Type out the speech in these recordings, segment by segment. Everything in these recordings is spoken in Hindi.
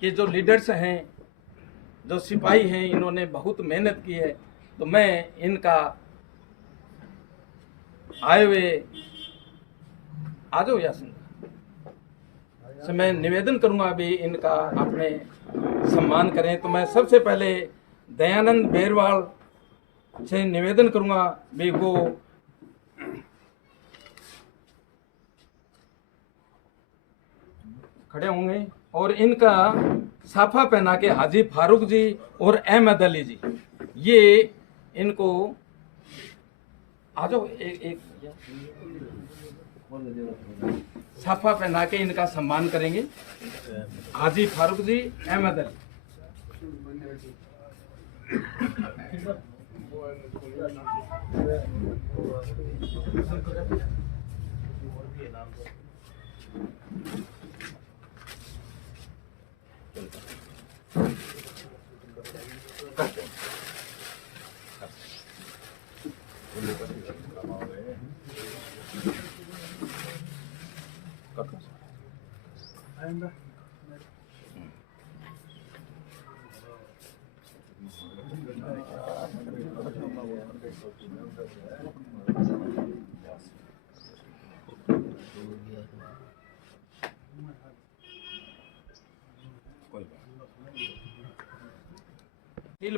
कि जो लीडर्स हैं, जो सिपाही हैं, इन्होंने बहुत मेहनत की है, तो मैं इनका आए हुए आ जाओ यासिन से मैं निवेदन करूंगा अभी इनका अपने सम्मान करें। तो मैं सबसे पहले दयानंद बेरवाल से निवेदन करूंगा भी वो खड़े होंगे और इनका साफा पहना के हाजी फारूक जी और अहमद अली जी ये इनको आ जाओ एक साफा पहना के इनका सम्मान करेंगे। हाजी फारूक जी, अहमद अली।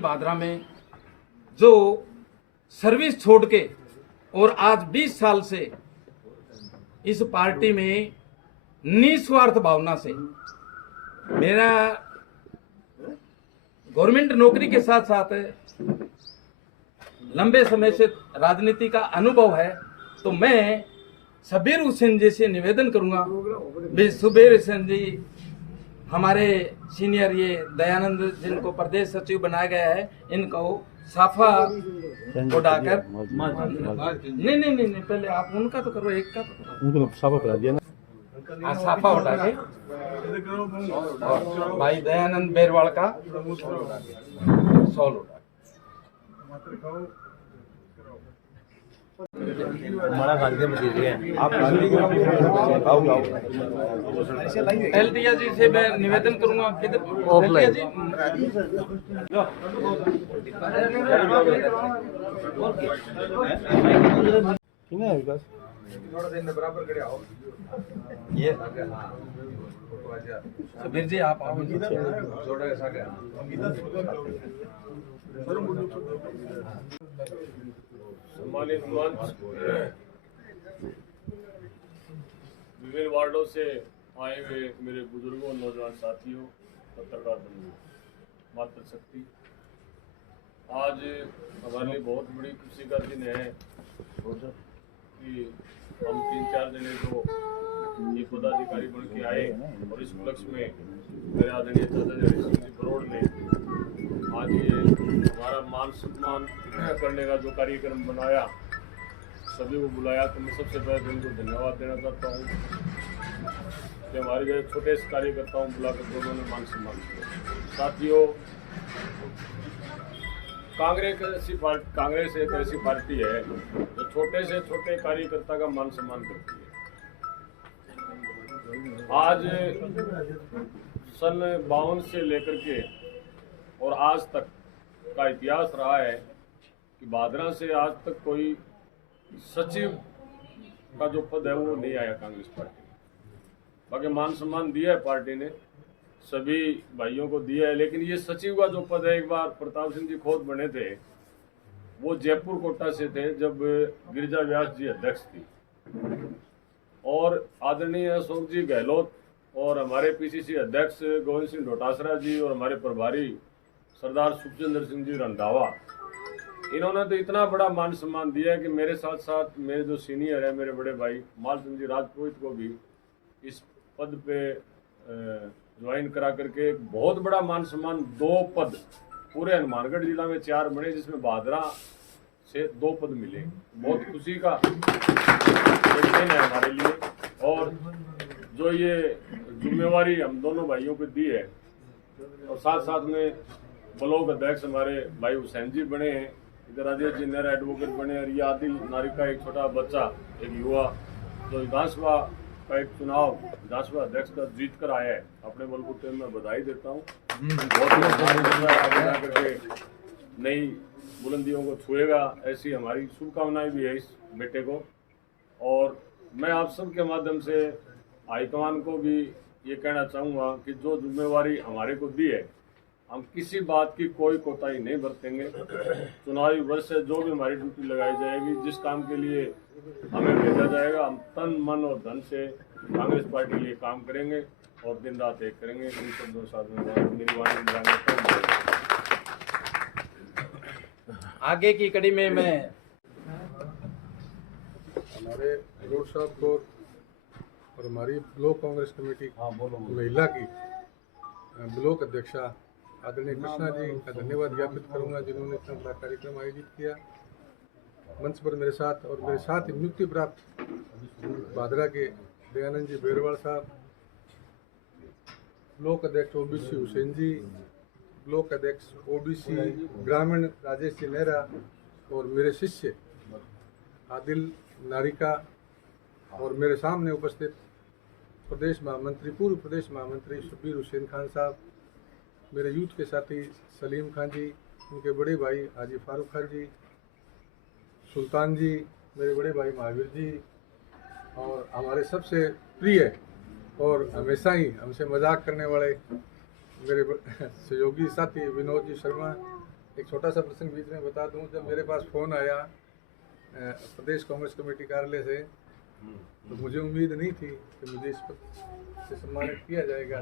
बादरा में जो सर्विस छोड़ के और आज 20 साल से इस पार्टी में निस्वार्थ भावना से मेरा गवर्नमेंट नौकरी के साथ साथ लंबे समय से राजनीति का अनुभव है, तो मैं सबीर हुसैन जी से निवेदन करूंगा भी सबीर हुसैन जी हमारे सीनियर ये दयानंद जिनको प्रदेश सचिव बनाया गया है, इनको साफा उठाकर नहीं पहले आप उनका तो करो, एक का तो करो। साफा करा दिया ना, साफा उठा के और भाई दयानंद बेरवाल का सॉल उठा हमारा गांधी है। आप एलटिया जी से मैं निवेदन करूंगा एलटिया जी ये सबीर जी आप आओ। सम्मानित मंच, विभिन्न वार्डों से आए हुए मेरे बुजुर्गों, नौजवान साथियों, पत्रकार बंधुओं, मातृशक्ति, आज हमारे लिए बहुत बड़ी खुशी का दिन है कि हम 3-4 जने जो ये पदाधिकारी बन के आए और इस उपलक्ष्य में मेरे आदरणीय चाचा सिंह जी बरोड़ ने आज ये हमारा मान सम्मान करने का जो कार्यक्रम बनाया, सभी को बुलाया, तो मैं सबसे पहले उनको धन्यवाद देना चाहता हूँ कि हमारे जो छोटे से कार्यकर्ताओं को बुलाकर उन्होंने मान सम्मान किया। साथियों, कांग्रेस एक ऐसी पार्टी है जो छोटे से छोटे कार्यकर्ता का मान सम्मान करती है। आज सन 52 से लेकर के और आज तक का इतिहास रहा है कि बादरा से आज तक कोई सचिव का जो पद है वो नहीं आया कांग्रेस पार्टी ने। बाकी मान सम्मान दिया है पार्टी ने, सभी भाइयों को दिया है, लेकिन ये सचिव का जो पद है, एक बार प्रताप सिंह जी खोद बने थे, वो जयपुर कोटा से थे जब गिरिजा व्यास जी अध्यक्ष थी, और आदरणीय अशोक जी गहलोत और हमारे पीसीसी अध्यक्ष गोविंद सिंह डोटासरा जी और हमारे प्रभारी सरदार सुखचंद्र सिंह जी रंधावा, इन्होंने तो इतना बड़ा मान सम्मान दिया है कि मेरे साथ साथ मेरे जो सीनियर है, मेरे बड़े भाई माल सिंह जी राजपूत को भी इस पद पे ज्वाइन करा करके बहुत बड़ा मान सम्मान, 2 पद पूरे हनुमानगढ़ जिला में 4 बने, जिसमें बादरा से 2 पद मिले। बहुत खुशी का दिन है हमारे लिए, और जो ये जिम्मेवारी हम दोनों भाइयों को दी है, और साथ साथ में ब्लॉक अध्यक्ष हमारे भाई हुसैन जी बने हैं, इधर अजय जिन्नर एडवोकेट बने, और ये आदिल नारी का एक छोटा बच्चा, एक युवा जो विधानसभा का एक चुनाव विधानसभा अध्यक्ष का जीत कर आया है, अपने बलबूते में बधाई देता हूँ। बहुत ही आगे जा करके नई बुलंदियों को छुएगा, ऐसी हमारी शुभकामनाएं भी है इस बेटे को। और मैं आप सबके माध्यम से हाईकमान को भी ये कहना चाहूँगा कि जो जिम्मेवारी हमारे को दी है, हम किसी बात की कोई कोताही नहीं बरतेंगे। चुनावी वर्ष से जो भी हमारी ड्यूटी लगाई जाएगी, जिस काम के लिए हमें भेजा जाएगा, हम तन मन और धन से कांग्रेस पार्टी के लिए काम करेंगे और दिन रात एक करेंगे। इन शब्दों के साथ में मेरी वाणी आगे की कड़ी में मैं हमारे रोड साहब को और हमारी ब्लॉक कांग्रेस कमेटी महिला की ब्लॉक अध्यक्षा आदरणीय कृष्णा जी का धन्यवाद ज्ञापित करूंगा, जिन्होंने इतना बड़ा कार्यक्रम आयोजित किया। मंच पर मेरे साथ और मेरे साथ ही नियुक्ति प्राप्त भादरा के दयानंद जी बेरवाल साहब, ब्लॉक अध्यक्ष ओबीसी हुसैन जी, ब्लॉक अध्यक्ष ओबीसी ग्रामीण राजेश जी नेहरा और मेरे शिष्य आदिल नारिका और मेरे सामने उपस्थित प्रदेश महामंत्री, पूर्व प्रदेश महामंत्री शब्बीर हुसैन खान साहब, मेरे यूथ के साथी सलीम खान जी, उनके बड़े भाई हाजी फारूक खान जी, सुल्तान जी, मेरे बड़े भाई महावीर जी, और हमारे सबसे प्रिय और हमेशा ही हमसे मजाक करने वाले मेरे सहयोगी साथी विनोद जी शर्मा। एक छोटा सा प्रसंग बीच में बता दूं, जब मेरे पास फ़ोन आया प्रदेश कांग्रेस कमेटी कार्यालय से, तो मुझे उम्मीद नहीं थी कि मुझे इस पद से सम्मानित किया जाएगा,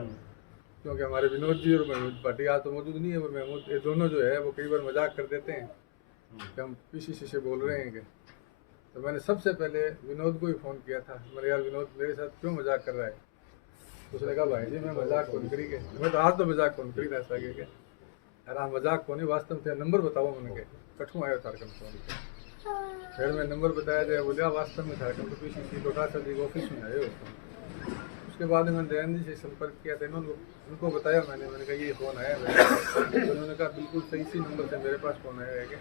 क्योंकि हमारे विनोद जी और महमूद भाटी आज तो मौजूद नहीं है, वो महमूद, ये दोनों जो है वो कई बार मजाक कर देते हैं कि हम पीसीसी से बोल रहे हैं कि। तो मैंने सबसे पहले विनोद को ही फ़ोन किया था, मेरे यार विनोद मेरे साथ क्यों मजाक कर रहा है। तो उसने कहा भाई जी मैं मजाक कौन करी के, मैं तो आज तो मजाक कौन करी था सके के, यार हाँ मजाक कौन है वास्तव में नंबर बताओ मैंने के कठू आया झारखंड फोन। फिर मैं नंबर बताया जाए, बोले वास्तव में झारखंड तो पीसीसी लोटा सर जी ऑफिस में आए हो। उसके बाद मैंने दयानंद जी से संपर्क किया था, उनको बताया मैंने कहा ये फ़ोन आया है, तो उन्होंने कहा बिल्कुल सही सी नंबर से मेरे पास फ़ोन आया है कि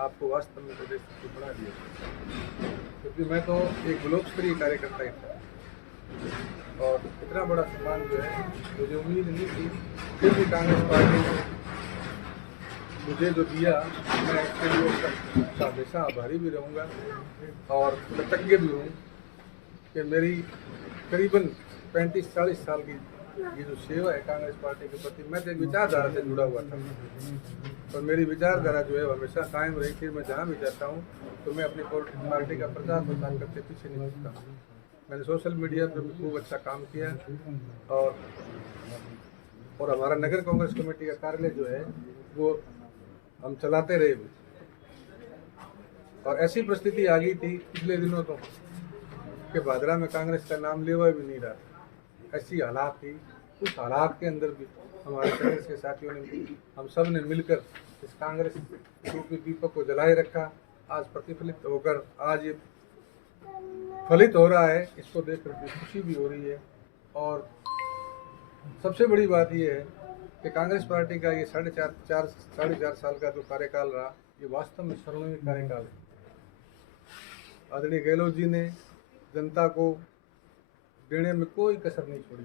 आपको वास्तव में प्रदेश सचिव बना दिया, क्योंकि मैं तो एक ब्लॉक स्तरीय कार्यकर्ता ही था और इतना बड़ा सम्मान जो है मुझे उम्मीद नहीं थी। फिर भी कांग्रेस पार्टी ने मुझे जो दिया, मैं इसके लिए उसका हमेशा आभारी भी रहूँगा और कृतज्ञ भी हूँ कि मेरी करीबन 35-40 साल की ये जो सेवा है कांग्रेस पार्टी के प्रति, मैं तो एक विचारधारा से जुड़ा हुआ था और मेरी विचारधारा जो है हमेशा कायम रही थी। मैं जहाँ भी जाता हूँ तो मैं अपनी पार्टी का प्रचार प्रसार करते पीछे नहीं हटता हूँ। मैंने सोशल मीडिया पर भी खूब अच्छा काम किया और हमारा नगर कांग्रेस कमेटी का कार्यालय जो है वो हम चलाते रहे। और ऐसी परिस्थिति आ गई थी पिछले दिनों तो कि भादरा में कांग्रेस का नाम लेवा भी नहीं रहा, ऐसी हालात थी। उस हालात के अंदर भी हमारे कांग्रेस के साथियों ने, हम सब ने मिलकर इस कांग्रेस रूपी दीपक को जलाए रखा। आज प्रतिफलित होकर आज ये फलित हो रहा है, इसको देखकर खुशी भी हो रही है। और सबसे बड़ी बात ये है कि कांग्रेस पार्टी का ये साढ़े चार साल का जो कार्यकाल रहा, ये वास्तव में स्वर्णिम कार्यकाल है। आदरणीय गहलोत जी ने जनता को देने में कोई कसर नहीं छोड़ी,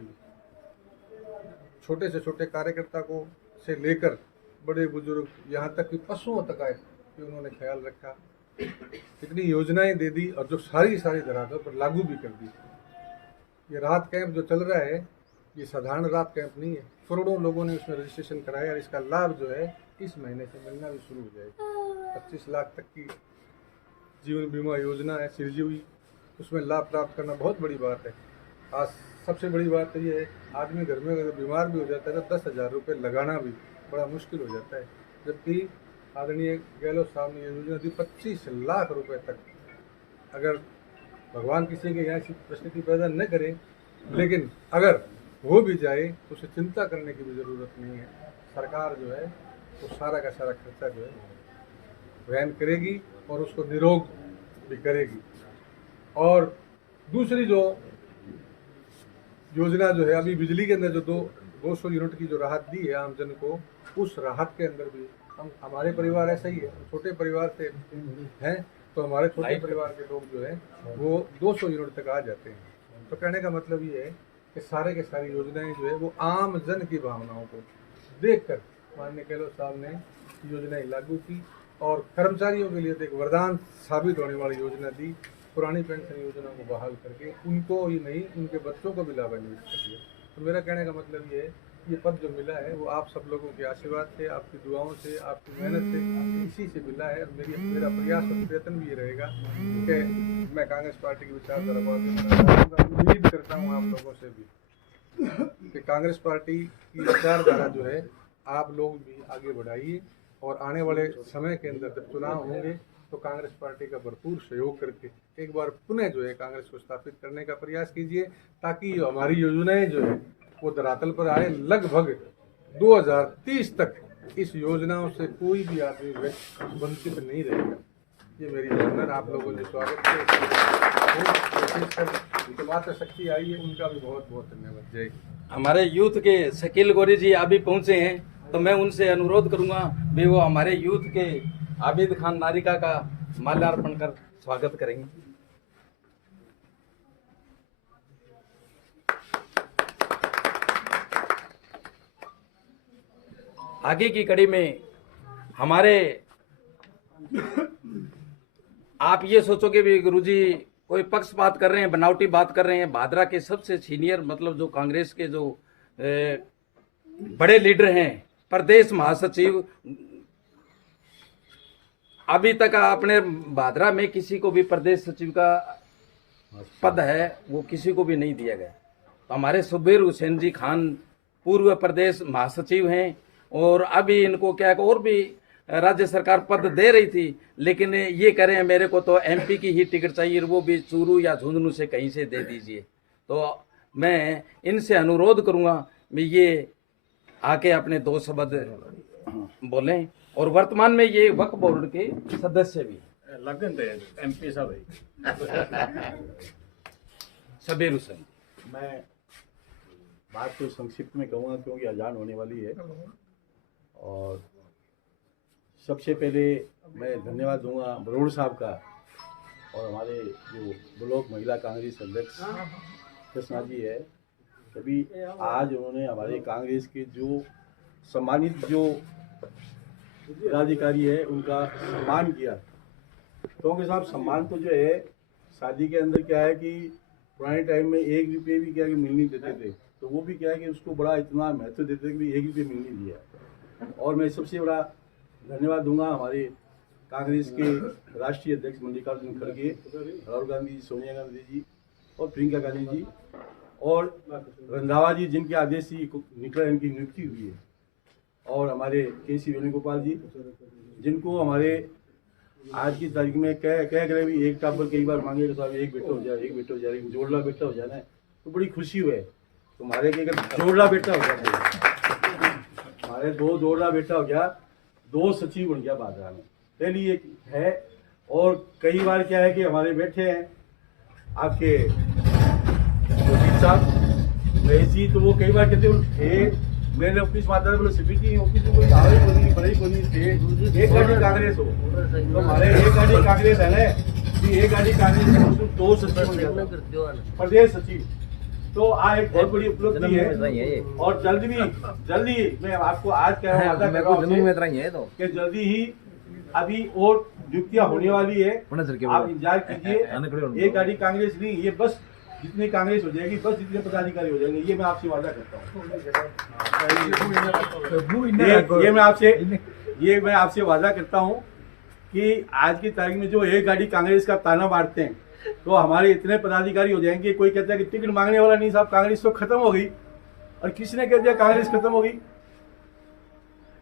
छोटे से छोटे कार्यकर्ता को से लेकर बड़े बुजुर्ग यहाँ तक कि पशुओं तक आए कि उन्होंने ख्याल रखा, इतनी योजनाएं दे दी और जो सारी धरातल पर लागू भी कर दी। ये राहत कैंप जो चल रहा है ये साधारण राहत कैंप नहीं है, करोड़ों लोगों ने उसमें रजिस्ट्रेशन कराया और इसका लाभ जो है इस महीने से मिलना भी शुरू हो जाएगा। 25 लाख तक की जीवन बीमा योजना है चिरजीवी, उसमें लाभ प्राप्त करना बहुत बड़ी बात है। आज सबसे बड़ी बात तो ये है, आदमी घर में अगर बीमार भी हो जाता है तो 10,000 रुपये लगाना भी बड़ा मुश्किल हो जाता है, जबकि आदरणीय गहलोत साहब ने ये योजना दी 25 लाख रुपए तक। अगर भगवान किसी के यहाँ ऐसी परिस्थिति पैदा न करे, लेकिन अगर हो भी जाए तो उसे चिंता करने की भी ज़रूरत नहीं है। सरकार जो है वो सारा का सारा खर्चा जो है वहन करेगी और उसको निरोग भी करेगी। और दूसरी जो योजना जो है अभी बिजली के अंदर जो 200 यूनिट की जो राहत दी है आम जन को, उस राहत के अंदर भी हमारे परिवार ऐसा ही है, छोटे परिवार से हैं तो हमारे छोटे परिवार के लोग जो है वो 200 यूनिट तक आ जाते हैं। तो कहने का मतलब ये है कि सारे के सारी योजनाएं जो है वो आम जन की भावनाओं को देखकर माननीय गहलोत साहब ने योजनाएं लागू की और कर्मचारियों के लिए तो एक वरदान साबित होने वाली योजना दी। पुरानी पेंशन योजना को बहाल करके उनको ही नहीं उनके बच्चों को भी लाभान्वित कर दिया। तो मेरा कहने का मतलब ये है, ये पद जो मिला है वो आप सब लोगों के आशीर्वाद से, आपकी दुआओं से, आपकी मेहनत से, इसी से मिला है। और मेरा प्रयास और प्रयत्न भी ये रहेगा कि मैं कांग्रेस पार्टी की विचारधारा को उम्मीद करता हूँ आप लोगों से भी कि कांग्रेस पार्टी की विचारधारा जो है आप लोग भी आगे बढ़ाइए और आने वाले समय के अंदर जब चुनाव होंगे तो कांग्रेस पार्टी का भरपूर सहयोग करके एक बार पुनः जो है कांग्रेस को स्थापित करने का प्रयास कीजिए, ताकि हमारी योजनाएं जो है वो धरातल पर आए। लगभग 2030 तक इस योजनाओं से कोई भी आदमी वंचित नहीं रहेगा। ये मेरी जानना। आप लोगों ने स्वागत है, माता शक्ति आई है, उनका भी बहुत बहुत धन्यवाद। जय। हमारे यूथ के शकील गौरी जी अभी पहुंचे हैं, तो मैं उनसे अनुरोध करूंगा भी वो हमारे यूथ के आबिद खान नारिका का माल्यार्पण कर स्वागत करेंगे। आगे की कड़ी में हमारे आप ये सोचोगे भी गुरुजी कोई पक्षपात कर रहे हैं, बनावटी बात कर रहे हैं। भादरा के सबसे सीनियर मतलब जो कांग्रेस के जो बड़े लीडर हैं, प्रदेश महासचिव, अभी तक अपने भादरा में किसी को भी प्रदेश सचिव का पद है वो किसी को भी नहीं दिया गया। तो हमारे सुबीर हुसैन जी खान पूर्व प्रदेश महासचिव हैं और अभी इनको क्या और भी राज्य सरकार पद दे रही थी, लेकिन ये कह रहे हैं मेरे को तो एमपी की ही टिकट चाहिए, वो भी चूरू या झुंझुनू से कहीं से दे दीजिए। तो मैं इनसे अनुरोध करूंगा मैं ये आके अपने 2 शब्द बोलें। और वर्तमान में ये वक्फ बोर्ड के सदस्य भी लगन एमपी साहब सबीर हुसैन। मैं बात तो संक्षिप्त में कहूँगा क्योंकि अजान होने वाली है। और सबसे पहले मैं धन्यवाद दूंगा बरोड़ साहब का और हमारे जो ब्लॉक महिला कांग्रेस अध्यक्ष कृष्णा जी है। तभी आज उन्होंने हमारे कांग्रेस के जो सम्मानित जो पदाधिकारी है उनका सम्मान किया। क्योंकि साहब सम्मान तो जो है शादी के अंदर क्या है कि पुराने टाइम में 1 रुपये भी क्या कि मिलनी देते थे, तो वो भी क्या है कि उसको बड़ा इतना महत्व देते थे कि 1 रुपये मिलनी दिया। और मैं सबसे बड़ा धन्यवाद दूंगा हमारे कांग्रेस के राष्ट्रीय अध्यक्ष मल्लिकार्जुन खड़गे, राहुल गांधी जी, सोनिया गांधी जी और प्रियंका गांधी जी और रंधावा जी, जिनके आदेश से निकला इनकी नियुक्ति हुई है, और हमारे के.सी. वेणुगोपाल जी, जिनको हमारे आज की तारीख में कह रहे भी एक टापर कई बार मांगे तो एक बेटा हो जाए, एक बेटा हो जाए, जोड़ला बेटा हो जाना है तो बड़ी खुशी हुई। तो हमारे के अगर जोड़ला बेटा हो गया, हमारे 2 जोड़ला बेटा हो गया, 2 सचिव बन गया भादरा में, पहली एक है। और कई बार क्या है कि हमारे बैठे हैं आपके साहब महेश जी, तो वो कई बार कहते हैं मैंने ऑफिस माता बोले सीपीटी ऑफिस में कोई आवे को नहीं, बड़ी को नहीं थे, एक गाड़ी कांग्रेस हो तो हमारे एक गाड़ी कांग्रेस है ना कि एक गाड़ी कांग्रेस है, उसमें 2 सचिव प्रदेश सचिव। तो आ एक बहुत बड़ी उपलब्धि है। और जल्दी मैं आपको आज कह रहा हूँ कि जल्दी ही अभी और नियुक्तियां होने वाली है, आप इंतजार कीजिए। एक गाड़ी कांग्रेस नहीं, ये बस जितनी कांग्रेस हो जाएगी, बस जितने पदाधिकारी हो जाएंगे, ये मैं आपसे वादा करता हूँ। ये मैं आपसे वादा करता हूँ कि आज की तारीख में जो एक गाड़ी कांग्रेस का ताना मारते हैं तो हमारे इतने पदाधिकारी हो जाएंगे। कोई कहता है कि टिकट मांगने वाला नहीं साहब, कांग्रेस तो खत्म हो गई, और किसने कह दिया कांग्रेस खत्म हो गई?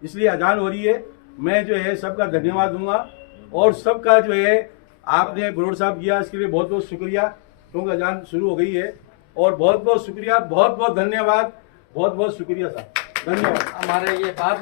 इसलिए अजान हो रही है। मैं जो है सबका धन्यवाद दूंगा और सबका जो है आपने बरोड़ साहब किया, इसके लिए बहुत बहुत शुक्रिया, क्योंकि अजान शुरू हो गई है। और बहुत बहुत शुक्रिया, बहुत बहुत धन्यवाद, बहुत बहुत शुक्रिया साहब, धन्यवाद। हमारे ये बाद में